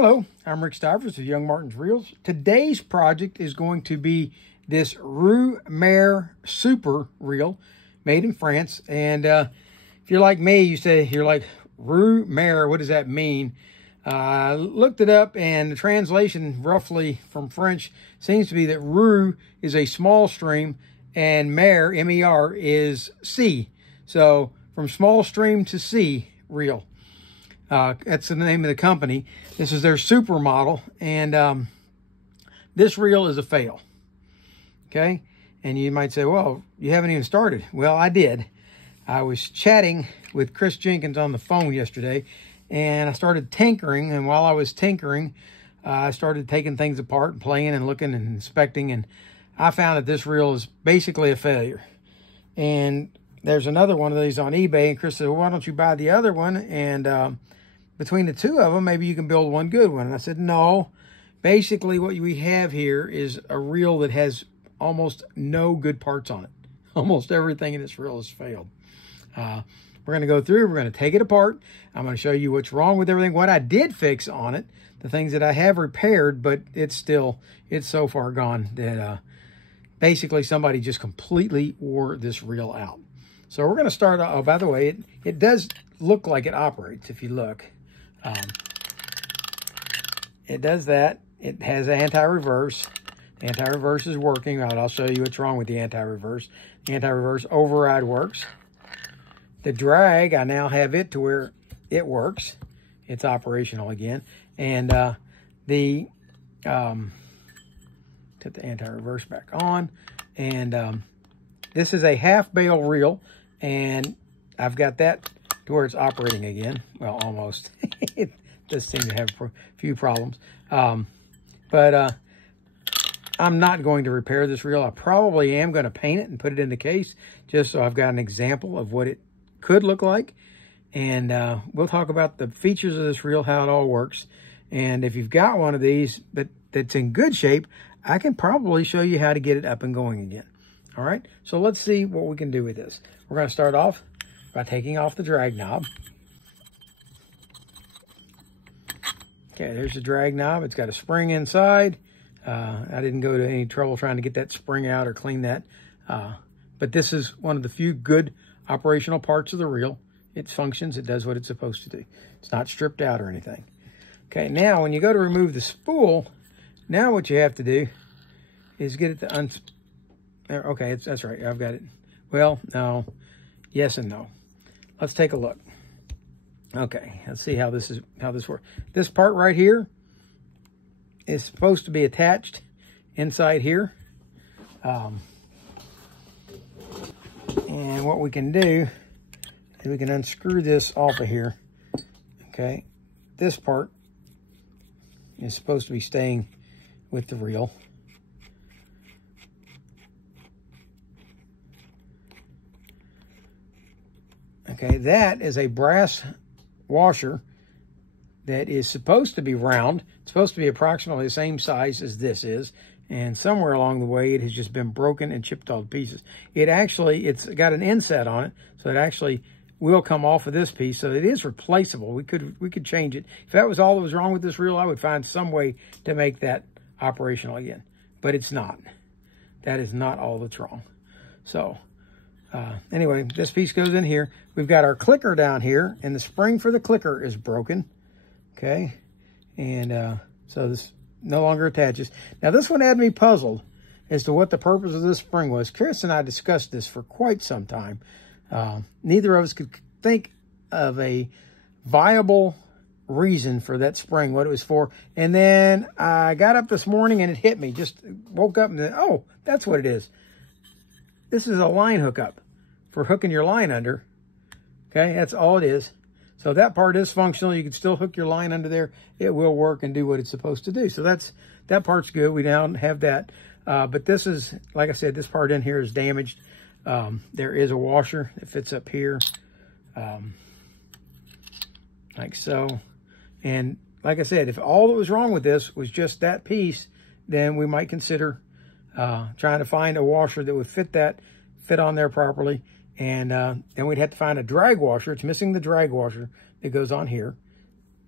Hello, I'm Rick Stivers of YoungMartin'sReels. Today's project is going to be this RU-MER Super reel made in France. And if you're like me, you're like, RU-MER, what does that mean? I looked it up, and the translation roughly from French seems to be that RU is a small stream and MER, M-E-R, is sea. So from small stream to sea reel. That's the name of the company. This is their super model, and this reel is a fail. Okay, and you might say, well, you haven't even started. Well, I did. I was chatting with Chris Jenkins on the phone yesterday, and I started tinkering, and while I was tinkering, I started taking things apart and playing and looking and inspecting, and I found that this reel is basically a failure. And there's another one of these on eBay, and Chris said, well, why don't you buy the other one? And between the two of them, maybe you can build one good one. And I said, no. Basically, what we have here is a reel that has almost no good parts on it. Almost everything in this reel has failed. We're going to go through. We're going to take it apart. I'm going to show you what's wrong with everything, what I did fix on it, the things that I have repaired, but it's so far gone that basically somebody just completely wore this reel out. So we're going to start. Oh, by the way, it does look like it operates if you look. It does that. It has anti-reverse. Anti-reverse is working. I'll show you what's wrong with the anti-reverse. The anti-reverse override works. The drag, I now have it to where it works. It's operational again. And put the anti-reverse back on. And this is a half bale reel, and I've got that to where it's operating again. Well, almost. It does seem to have a few problems. But I'm not going to repair this reel. I probably am going to paint it and put it in the case just so I've got an example of what it could look like. And we'll talk about the features of this reel, how it all works. And if you've got one of these that's in good shape, I can probably show you how to get it up and going again. All right, so let's see what we can do with this. We're going to start off by taking off the drag knob. Okay, there's the drag knob. It's got a spring inside. I didn't go to any trouble trying to get that spring out or clean that. But this is one of the few good operational parts of the reel. It functions. It does what it's supposed to do. It's not stripped out or anything. Okay, now when you go to remove the spool, now what you have to do is get it to okay, that's right. I've got it. Well, no. Yes and no. Let's take a look. Okay, let's see how this works. This part right here is supposed to be attached inside here. And what we can do is we can unscrew this off of here. Okay, this part is supposed to be staying with the reel. Okay, that is a brass washer that is supposed to be round. It's supposed to be approximately the same size as this is. And somewhere along the way, it has just been broken and chipped all to pieces. It's got an inset on it, so it actually will come off of this piece. So it is replaceable. We could change it. If that was all that was wrong with this reel, I would find some way to make that operational again. But it's not. That is not all that's wrong. So anyway, this piece goes in here. We've got our clicker down here, and the spring for the clicker is broken. Okay, and so this no longer attaches. Now, this one had me puzzled as to what the purpose of this spring was. Chris and I discussed this for quite some time. Neither of us could think of a viable reason for that spring, what it was for. And then I got up this morning and it hit me. Just woke up and said, oh, that's what it is. This is a line hookup for hooking your line under. Okay, that's all it is. So that part is functional. You can still hook your line under there. It will work and do what it's supposed to do. So that part's good. We now have that. But this is, like I said, this part in here is damaged. There is a washer that fits up here, like so. And like I said, if all that was wrong with this was just that piece, then we might consider trying to find a washer that would fit on there properly. And then we'd have to find a drag washer. It's missing the drag washer that goes on here.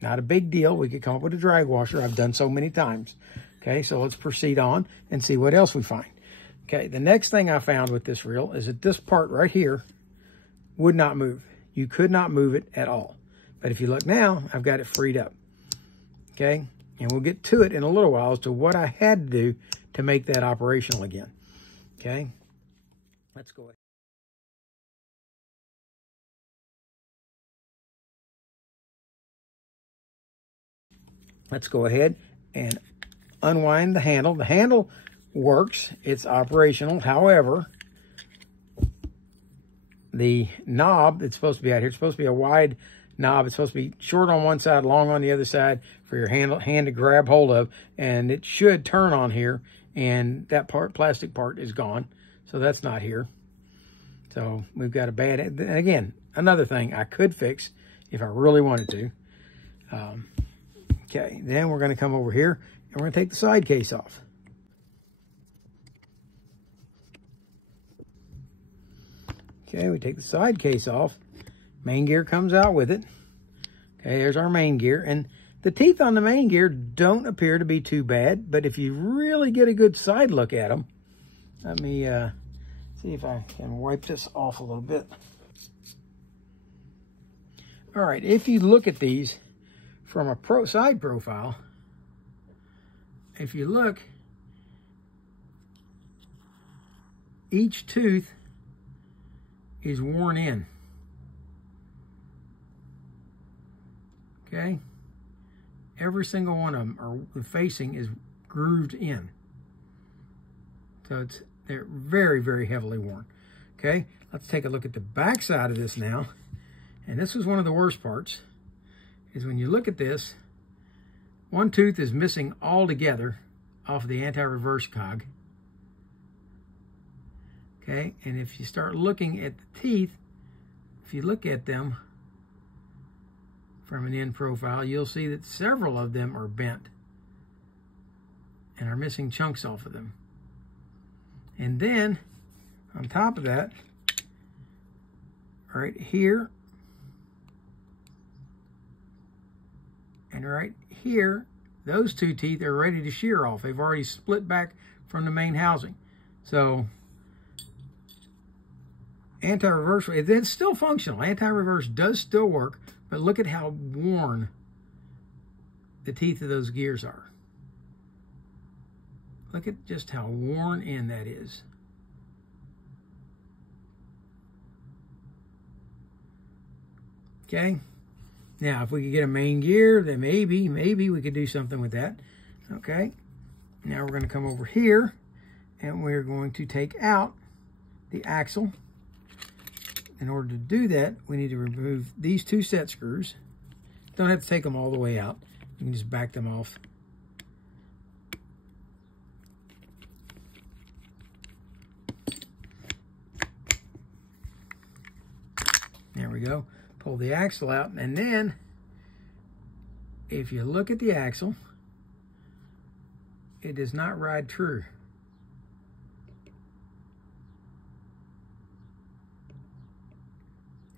Not a big deal. We could come up with a drag washer. I've done so many times. Okay, so let's proceed on and see what else we find. Okay, the next thing I found with this reel is that this part right here would not move. You could not move it at all. But if you look now, I've got it freed up. Okay, and we'll get to it in a little while as to what I had to do to make that operational again. Okay, let's go ahead. Let's go ahead and unwind the handle. The handle works. It's operational. However, the knob that's supposed to be out here, it's supposed to be a wide knob. It's supposed to be short on one side, long on the other side for your hand to grab hold of. And it should turn on here. And that plastic part is gone. So that's not here. So we've got a bad, and again, another thing I could fix if I really wanted to. Okay, then we're going to come over here and we're going to take the side case off. Okay, we take the side case off. Main gear comes out with it. Okay, there's our main gear. And the teeth on the main gear don't appear to be too bad, but if you really get a good side look at them, let me see if I can wipe this off a little bit. All right, if you look at these from a side profile, if you look, each tooth is worn in. Okay? Every single one of them, or the facing, is grooved in. So they're very, very heavily worn. Okay? Let's take a look at the back side of this now. And this was one of the worst parts, is when you look at this, one tooth is missing altogether off the anti-reverse cog. Okay, and if you start looking at the teeth, if you look at them from an end profile, you'll see that several of them are bent and are missing chunks off of them. And then, on top of that, right here, and right here, those two teeth are ready to shear off. They've already split back from the main housing. So, anti-reverse, it's still functional. Anti-reverse does still work, but look at how worn the teeth of those gears are. Look at just how worn in that is. Okay. Now, if we could get a main gear, then maybe we could do something with that. Okay. Now we're going to come over here, and we're going to take out the axle. In order to do that, we need to remove these two set screws. Don't have to take them all the way out. You can just back them off. There we go. Pull the axle out, and then if you look at the axle, it does not ride true.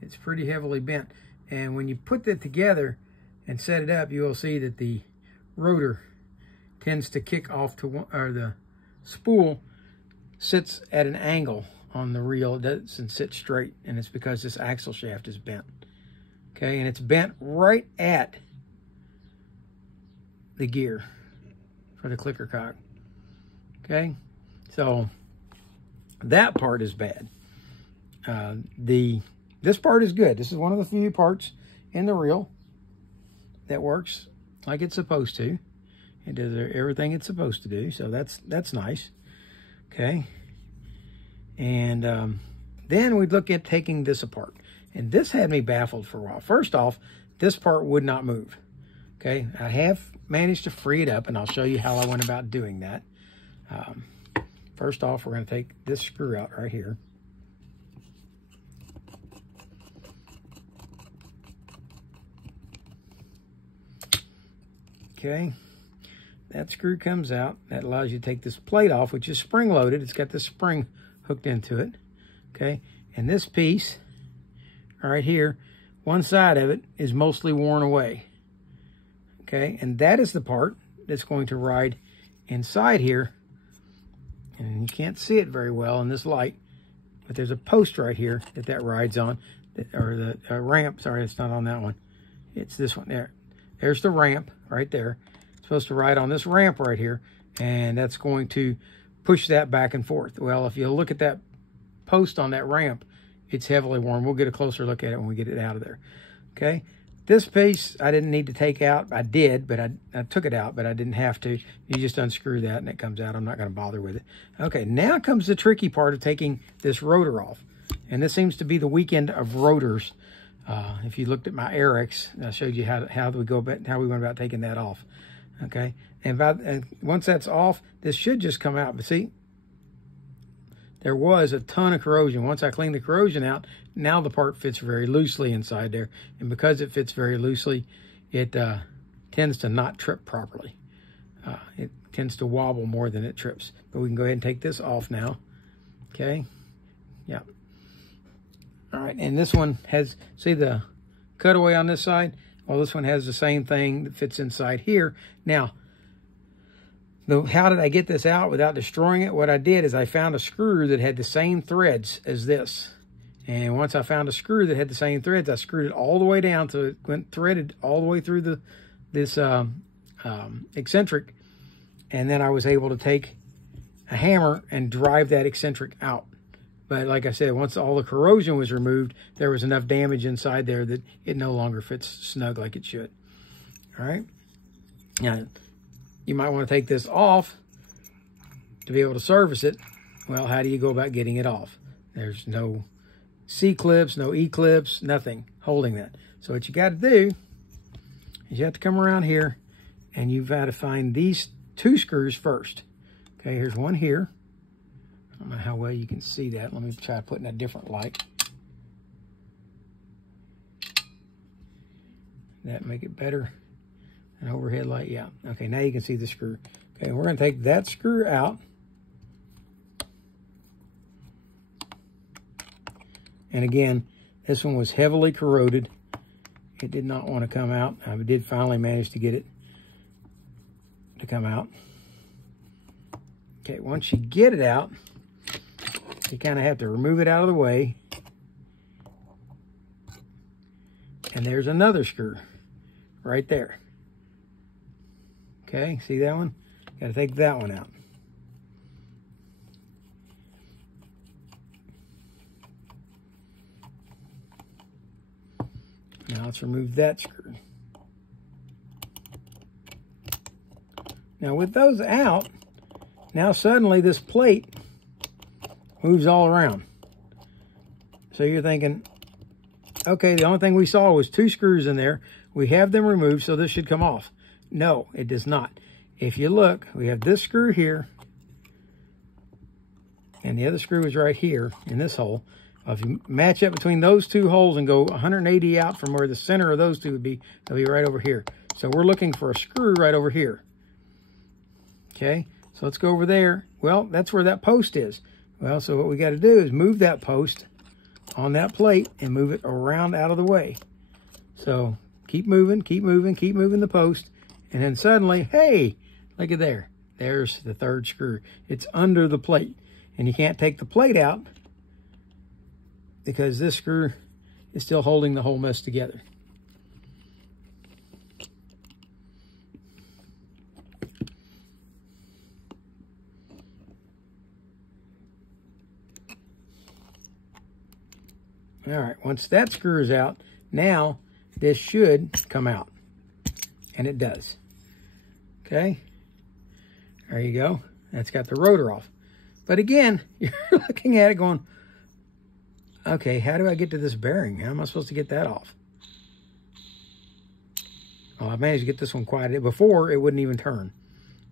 It's pretty heavily bent, and when you put that together and set it up, you will see that the rotor tends to kick off to one, or the spool sits at an angle on the reel. It doesn't sit straight, and it's because this axle shaft is bent. Okay, and it's bent right at the gear for the clicker cog. Okay, so that part is bad. This part is good. This is one of the few parts in the reel that works like it's supposed to. It does everything it's supposed to do, so that's nice. Okay, and then we'd look at taking this apart. And this had me baffled for a while. First off, this part would not move. Okay, I have managed to free it up, and I'll show you how I went about doing that. First off, we're going to take this screw out right here. Okay, that screw comes out. That allows you to take this plate off, which is spring-loaded. It's got this spring hooked into it. Okay, and this piece right here, one side of it is mostly worn away. Okay, and that is the part that's going to ride inside here. And you can't see it very well in this light, but there's a post right here that rides on, or the ramp. Sorry, it's not on that one. It's this one there. There's the ramp right there. It's supposed to ride on this ramp right here, and that's going to push that back and forth. Well, if you look at that post on that ramp, it's heavily worn. We'll get a closer look at it when we get it out of there. Okay, this piece I didn't need to take out. I did, but I took it out, but I didn't have to. You just unscrew that and it comes out. I'm not going to bother with it. Okay, now comes the tricky part of taking this rotor off. And this seems to be the weekend of rotors. If you looked at my Eric's, I showed you how we went about taking that off. Okay, and once that's off, this should just come out. But see, there was a ton of corrosion. Once I cleaned the corrosion out, now the part fits very loosely inside there. And because it fits very loosely, it tends to not trip properly. It tends to wobble more than it trips. But we can go ahead and take this off now. Okay, yeah. All right, and this one has, see the cutaway on this side? Well, this one has the same thing that fits inside here. Now, how did I get this out without destroying it? What I did is I found a screw that had the same threads as this. And once I found a screw that had the same threads, I screwed it all the way down so it went threaded all the way through this eccentric. And then I was able to take a hammer and drive that eccentric out. But like I said, once all the corrosion was removed, there was enough damage inside there that it no longer fits snug like it should. All right. Now, you might want to take this off to be able to service it. Well, how do you go about getting it off? There's no C-clips, no E-clips, nothing holding that. So what you got to do is you have to come around here and you've got to find these two screws first. Okay, here's one here. I don't know how well you can see that. Let me try to put in a different light. That make it better. An overhead light, yeah. Okay, now you can see the screw. Okay, we're going to take that screw out. And again, this one was heavily corroded. It did not want to come out. I did finally manage to get it to come out. Okay, once you get it out, you kind of have to remove it out of the way. And there's another screw right there. Okay, see that one? Got to take that one out. Now let's remove that screw. Now with those out, now suddenly this plate moves all around. So you're thinking, okay, the only thing we saw was two screws in there. We have them removed, so this should come off. No, it does not. If you look, we have this screw here, and the other screw is right here in this hole. If you match up between those two holes and go 180 out from where the center of those two would be, they'll be right over here. So we're looking for a screw right over here. Okay, so let's go over there. Well, that's where that post is. Well, so what we got to do is move that post on that plate and move it around out of the way. So keep moving the post. And then suddenly, hey, look at there. There's the third screw. It's under the plate. And you can't take the plate out because this screw is still holding the whole mess together. All right, once that screw is out, now this should come out. And it does. Okay, there you go. That's got the rotor off. But again, you're looking at it going, okay, how do I get to this bearing? How am I supposed to get that off? Well, I managed to get this one quieted. Before, it wouldn't even turn.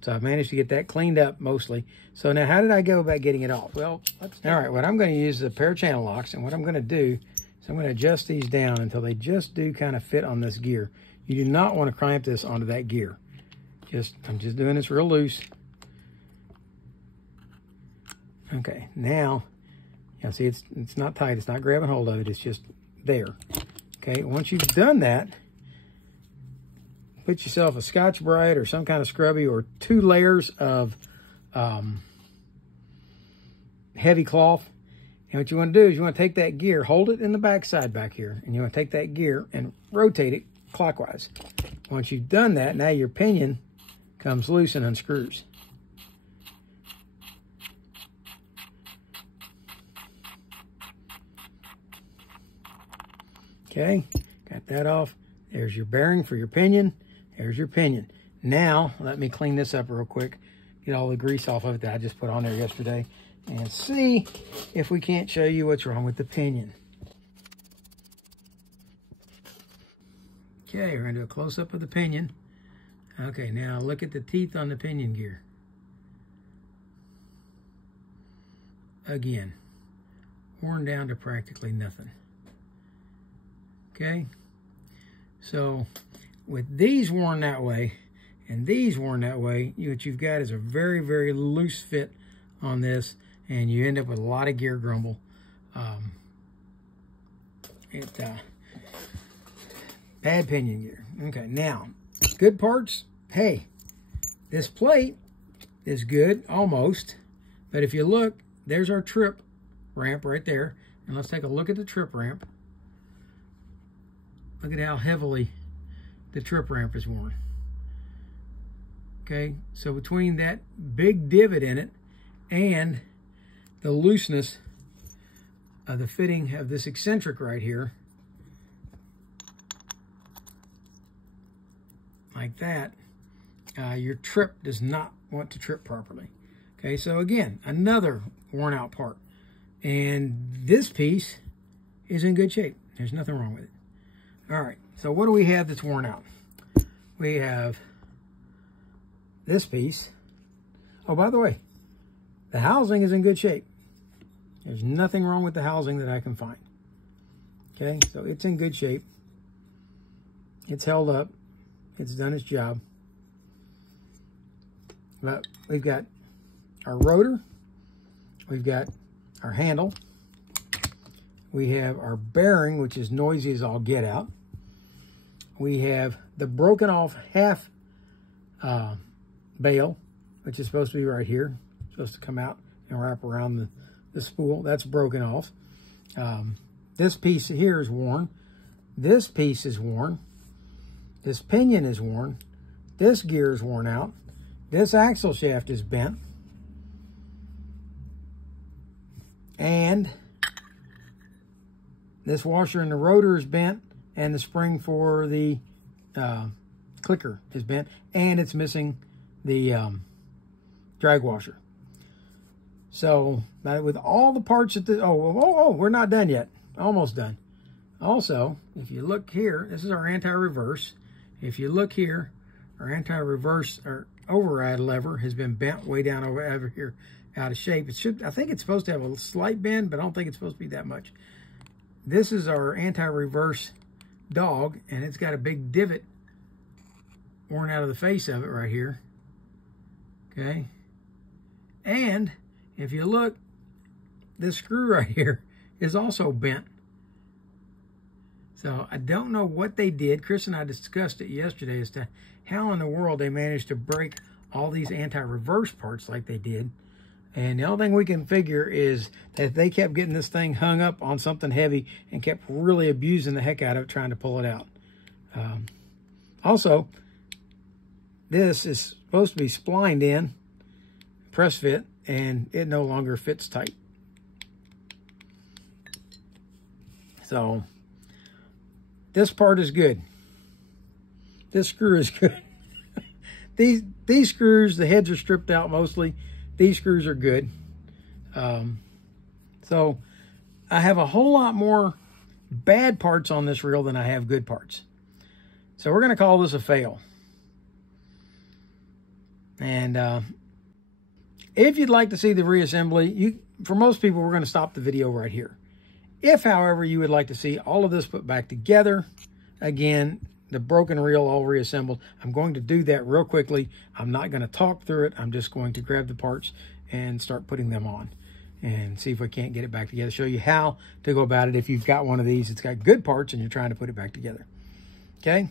So I managed to get that cleaned up mostly. So now how did I go about getting it off? Well, all right, what I'm going to use is a pair of channel locks. And what I'm going to do is I'm going to adjust these down until they just do kind of fit on this gear. You do not want to clamp this onto that gear. I'm just doing this real loose. Okay, now, you see it's not tight. It's not grabbing hold of it. It's just there. Okay, once you've done that, put yourself a Scotch-Brite or some kind of scrubby or 2 layers of heavy cloth. And what you want to do is you want to take that gear, hold it in the back side back here, and you want to take that gear and rotate it clockwise. Once you've done that, now your pinion comes loose and unscrews. Okay, got that off. There's your bearing for your pinion. There's your pinion. Now, let me clean this up real quick. Get all the grease off of it that I just put on there yesterday. And see if we can't show you what's wrong with the pinion. Okay, we're going to do a close-up of the pinion. Okay, now look at the teeth on the pinion gear. Again, worn down to practically nothing. Okay, so with these worn that way and these worn that way, what you've got is a very, very loose fit on this, and you end up with a lot of gear grumble. Bad pinion gear. Okay, now, good parts. Hey, this plate is good, almost. But if you look, there's our trip ramp right there. And let's take a look at the trip ramp. Look at how heavily the trip ramp is worn. Okay, so between that big divot in it and the looseness of the fitting of this eccentric right here, like that, your trip does not want to trip properly. Okay, so again, another worn out part. And this piece is in good shape. There's nothing wrong with it. All right, so what do we have that's worn out? We have this piece. Oh, by the way, the housing is in good shape. There's nothing wrong with the housing that I can find. Okay, so it's in good shape. It's held up. It's done its job. But we've got our rotor. We've got our handle. We have our bearing, which is noisy as all get out. We have the broken off half bail, which is supposed to be right here. It's supposed to come out and wrap around the spool. That's broken off. This piece here is worn. This piece is worn. This pinion is worn. This gear is worn out. This axle shaft is bent. And this washer in the rotor is bent. And the spring for the clicker is bent. And it's missing the drag washer. So, with all the parts at the... Oh, we're not done yet. Almost done. Also, if you look here, this is our anti-reverse. If you look here, our anti-reverse or override lever has been bent way down over here out of shape. It should, I think it's supposed to have a slight bend, but I don't think it's supposed to be that much. This is our anti-reverse dog, and it's got a big divot worn out of the face of it right here. Okay. And if you look, this screw right here is also bent. So I don't know what they did. Chris and I discussed it yesterday as to how in the world they managed to break all these anti-reverse parts like they did. And the only thing we can figure is that they kept getting this thing hung up on something heavy and kept really abusing the heck out of it trying to pull it out. Also, this is supposed to be splined in, press fit, and it no longer fits tight. So this part is good. This screw is good. These screws, the heads are stripped out mostly. These screws are good. So I have a whole lot more bad parts on this reel than I have good parts. So we're going to call this a fail. And if you'd like to see the reassembly, for most people, we're going to stop the video right here. If, however, you would like to see all of this put back together, again, the broken reel all reassembled, I'm going to do that real quickly. I'm not going to talk through it. I'm just going to grab the parts and start putting them on and see if we can't get it back together. Show you how to go about it if you've got one of these. It's got good parts and you're trying to put it back together. Okay?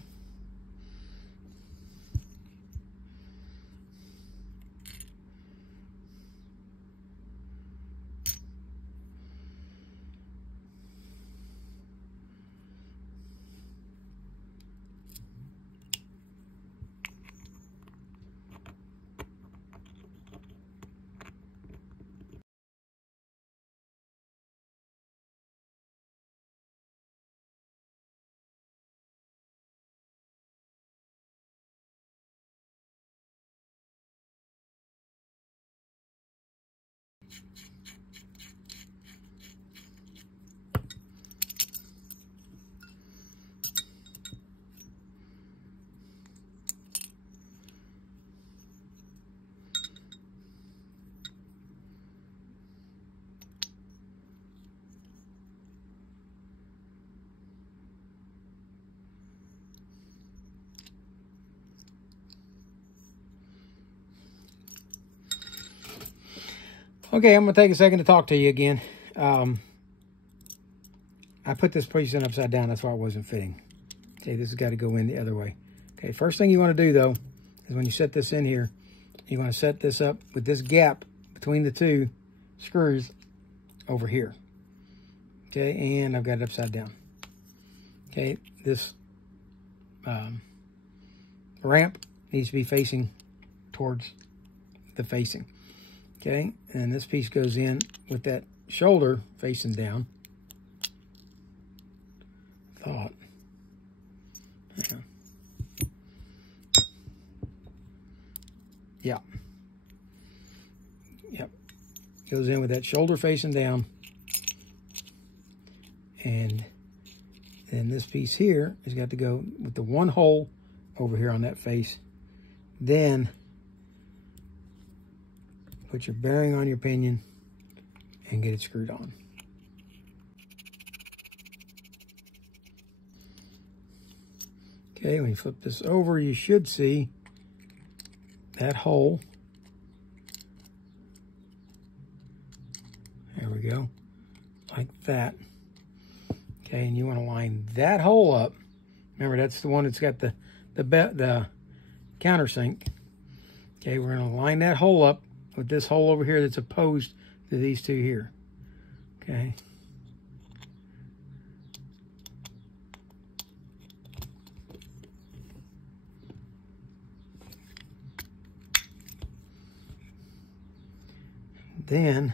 Okay, I'm going to take a second to talk to you again. I put this piece in upside down. That's why it wasn't fitting. Okay, this has got to go in the other way. Okay, first thing you want to do, though, is when you set this in here, you want to set this up with this gap between the two screws over here. Okay, and I've got it upside down. Okay, this ramp needs to be facing towards the facing. Okay, and this piece goes in with that shoulder facing down. Thought. Yeah. Yep. Goes in with that shoulder facing down. And then this piece here has got to go with the one hole over here on that face. Then put your bearing on your pinion and get it screwed on. Okay, when you flip this over, you should see that hole. There we go, like that. Okay, and you want to line that hole up. Remember, that's the one that's got the countersink. Okay, we're going to line that hole up with this hole over here that's opposed to these two here. Okay. Then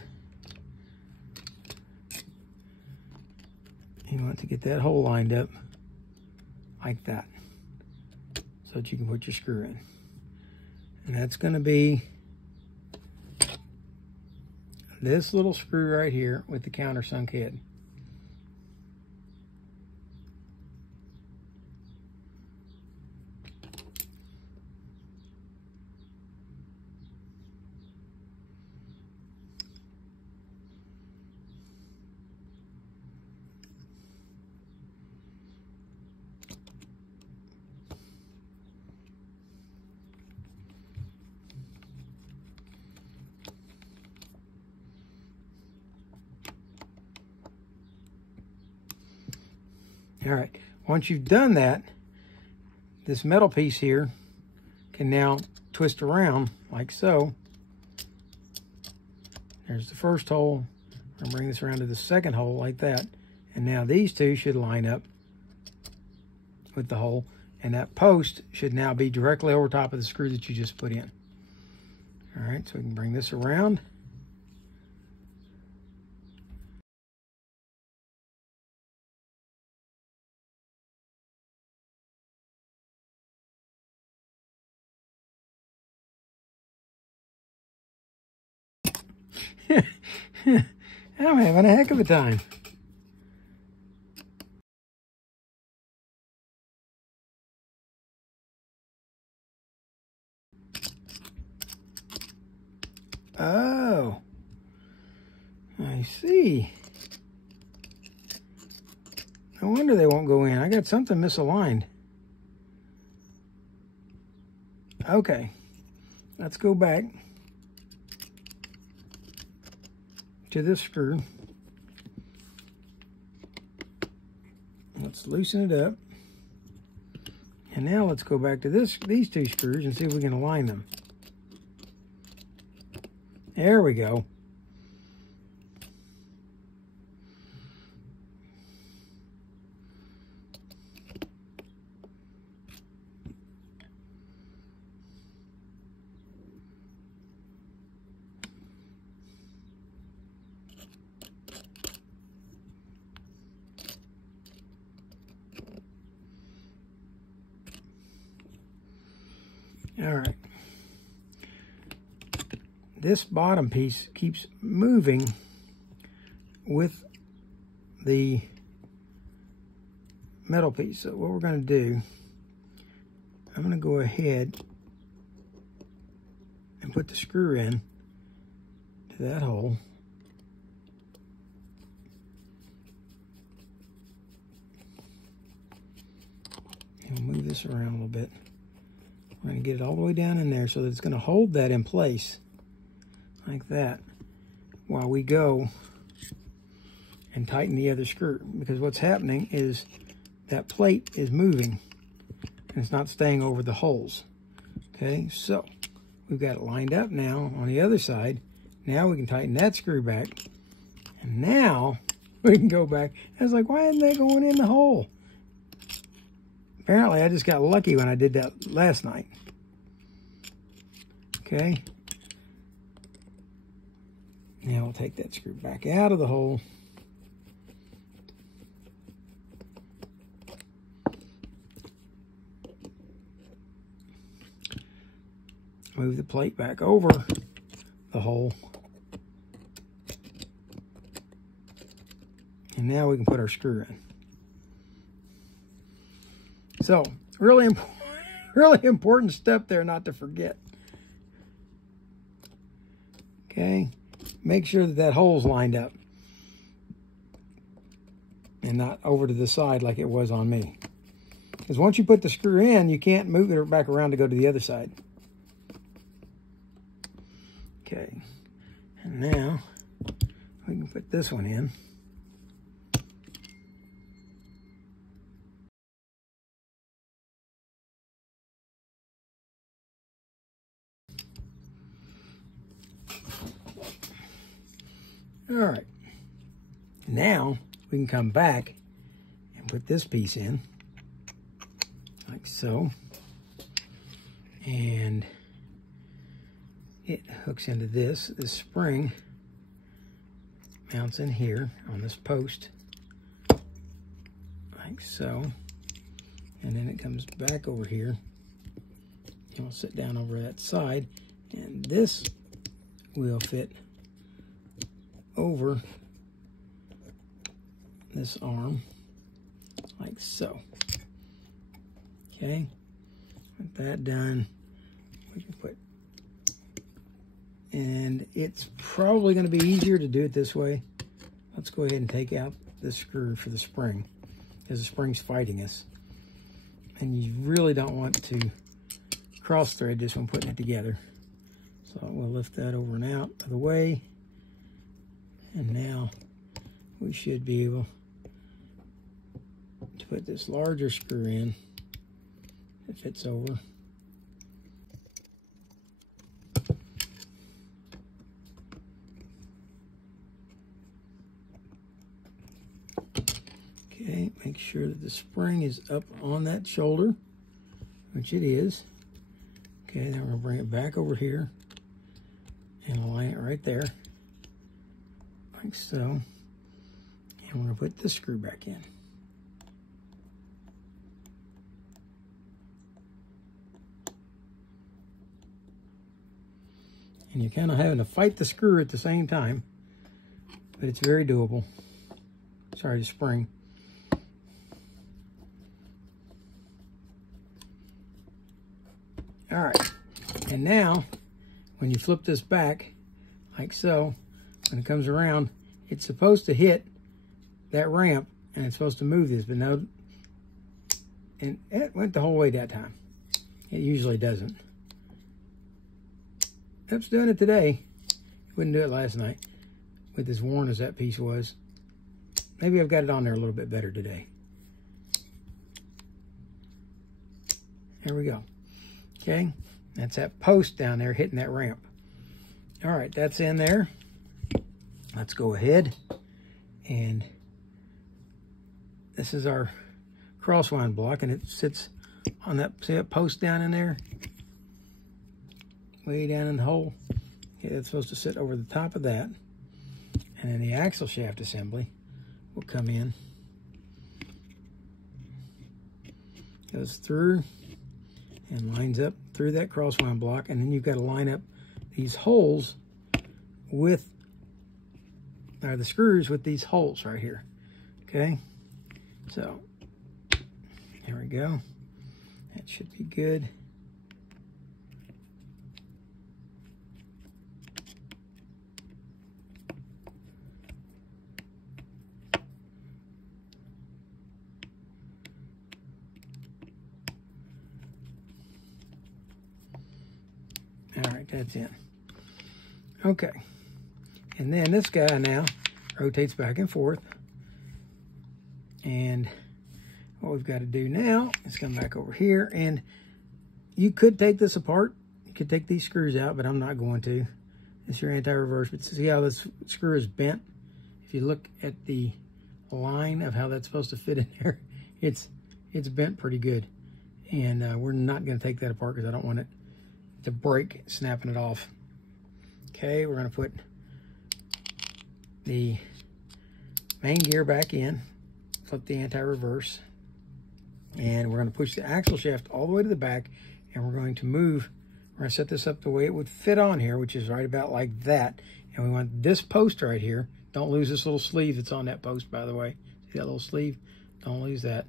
you want to get that hole lined up like that so that you can put your screw in. And that's going to be this little screw right here with the countersunk head. All right, once you've done that, this metal piece here can now twist around like so. There's the first hole. I'm gonna bring this around to the second hole like that. And now these two should line up with the hole. And that post should now be directly over top of the screw that you just put in. All right, so we can bring this around. I'm having a heck of a time. Oh, I see. No wonder they won't go in. I got something misaligned. Okay, let's go back to this screw. Let's loosen it up. And now let's go back to these two screws and see if we can align them. There we go. All right. this bottom piece keeps moving with the metal piece. So what we're going to do, I'm going to go ahead and put the screw in to that hole. And we'll move this around a little bit. We're going to get it all the way down in there so that it's going to hold that in place like that while we go and tighten the other screw. Because what's happening is that plate is moving and it's not staying over the holes. Okay, so we've got it lined up now on the other side. Now we can tighten that screw back. And now we can go back. I was like, why isn't that going in the hole? Apparently, I just got lucky when I did that last night. Okay. Now we'll take that screw back out of the hole. Move the plate back over the hole. And now we can put our screw in. So, really important step there not to forget. Okay, make sure that that hole's lined up and not over to the side like it was on me. Because once you put the screw in, you can't move it back around to go to the other side. Okay, and now we can put this one in. All right, now we can come back and put this piece in, like so, and it hooks into this. This spring mounts in here on this post, like so, and then it comes back over here, and we'll sit down over that side, and this will fit over this arm like so. Okay, with that done, we can put, and it's probably going to be easier to do it this way. Let's go ahead and take out the screw for the spring, because the spring's fighting us, and you really don't want to cross thread this when putting it together. So we'll lift that over and out of the way. And now we should be able to put this larger screw in. It fits over. Okay, make sure that the spring is up on that shoulder, which it is. Okay, then we're gonna bring it back over here and align it right there. Like so, and we're going to put this screw back in. And you're kind of having to fight the screw at the same time, but it's very doable. Sorry, the spring. All right, and now when you flip this back, like so, when it comes around, it's supposed to hit that ramp and it's supposed to move this, but no, and it went the whole way that time. It usually doesn't. It's doing it today. Wouldn't do it last night with as worn as that piece was. Maybe I've got it on there a little bit better today. There we go. Okay, that's that post down there hitting that ramp. All right, that's in there. Let's go ahead, and this is our crosswind block, and it sits on that, see that post down in there? Way down in the hole. Okay, it's supposed to sit over the top of that, and then the axle shaft assembly will come in. Goes through and lines up through that crosswind block, and then you've got to line up these holes with, or the screws with these holes right here. Okay, so here we go. That should be good. All right, that's in. Okay, and then this guy now rotates back and forth. And what we've got to do now is come back over here, and you could take this apart. You could take these screws out, but I'm not going to. It's your anti-reverse, but see how this screw is bent? If you look at the line of how that's supposed to fit in there, it's bent pretty good. And we're not going to take that apart because I don't want it to break snapping it off. Okay, we're going to put the main gear back in, flip the anti-reverse, and we're going to push the axle shaft all the way to the back, and we're going to move. We're going to set this up the way it would fit on here, which is right about like that. And we want this post right here. Don't lose this little sleeve that's on that post, by the way. See that little sleeve? Don't lose that.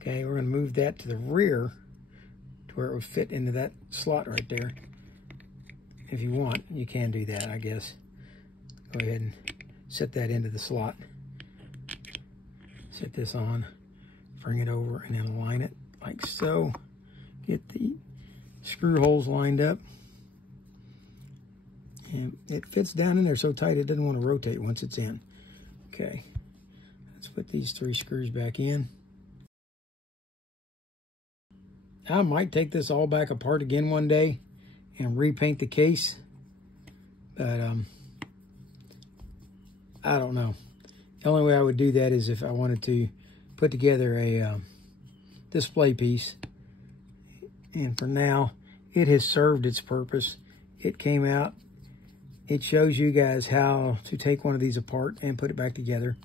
Okay, we're going to move that to the rear to where it would fit into that slot right there. If you want, you can do that, I guess. Go ahead and set that into the slot. Set this on, bring it over, and then align it like so. Get the screw holes lined up. And it fits down in there so tight it doesn't want to rotate once it's in. Okay, let's put these 3 screws back in. I might take this all back apart again one day and repaint the case, but I don't know. The only way I would do that is if I wanted to put together a display piece. And for now, it has served its purpose. It came out. It shows you guys how to take one of these apart and put it back together.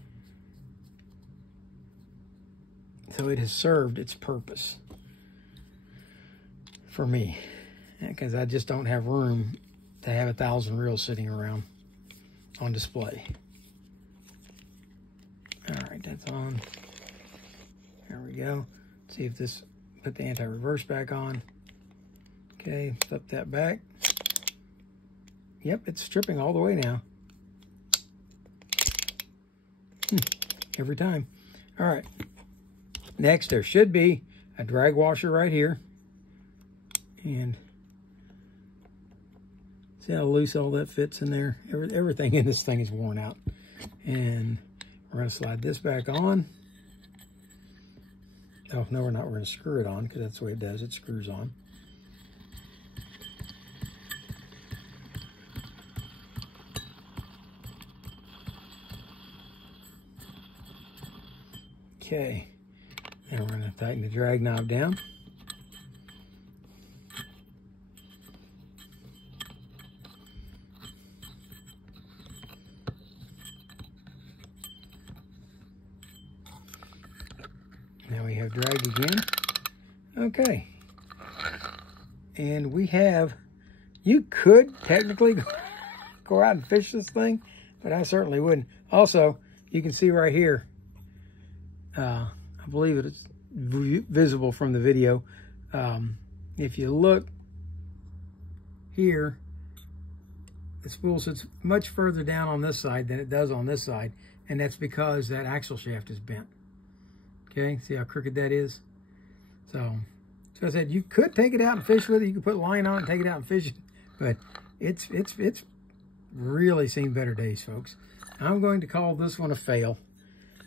So it has served its purpose for me, because I just don't have room to have 1,000 reels sitting around on display. All right, that's on. There we go. See if this, put the anti-reverse back on. Okay, flip that back. Yep, it's stripping all the way now. Every time. All right. Next, there should be a drag washer right here. And see how loose all that fits in there? Everything in this thing is worn out. And we're going to slide this back on. Oh, no, we're not. We're going to screw it on because that's the way it does. It screws on. Okay. Now we're going to tighten the drag knob down. Now we have drag again. Okay. And we have, you could technically go out and fish this thing, but I certainly wouldn't. Also, you can see right here, I believe it's visible from the video. If you look here, the spool sits much further down on this side than it does on this side, and that's because that axle shaft is bent. Okay, see how crooked that is? So I said you could take it out and fish with it. You could put line on it and take it out and fish it, but it's really seen better days, folks. I'm going to call this one a fail.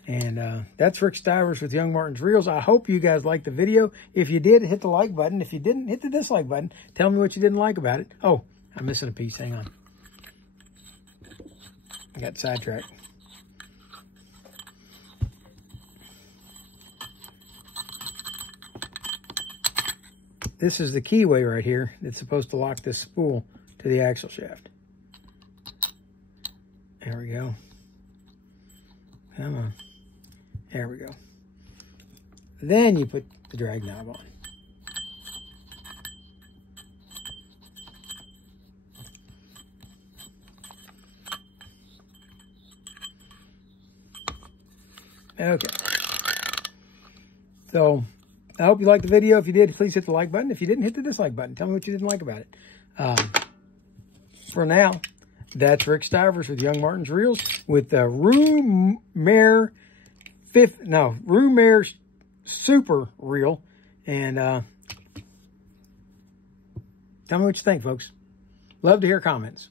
And that's Rick Stivers with Young Martin's Reels. I hope you guys liked the video. If you did, hit the like button. If you didn't, hit the dislike button. Tell me what you didn't like about it. Oh, I'm missing a piece. Hang on. I got sidetracked. This is the keyway right here that's supposed to lock this spool to the axle shaft. There we go. Come on. There we go. Then you put the drag knob on. Okay. So, I hope you liked the video. If you did, please hit the like button. If you didn't, hit the dislike button. Tell me what you didn't like about it. For now, that's Rick Stivers with Young Martin's Reels with the RU-MER Super Reel. And tell me what you think, folks. Love to hear comments.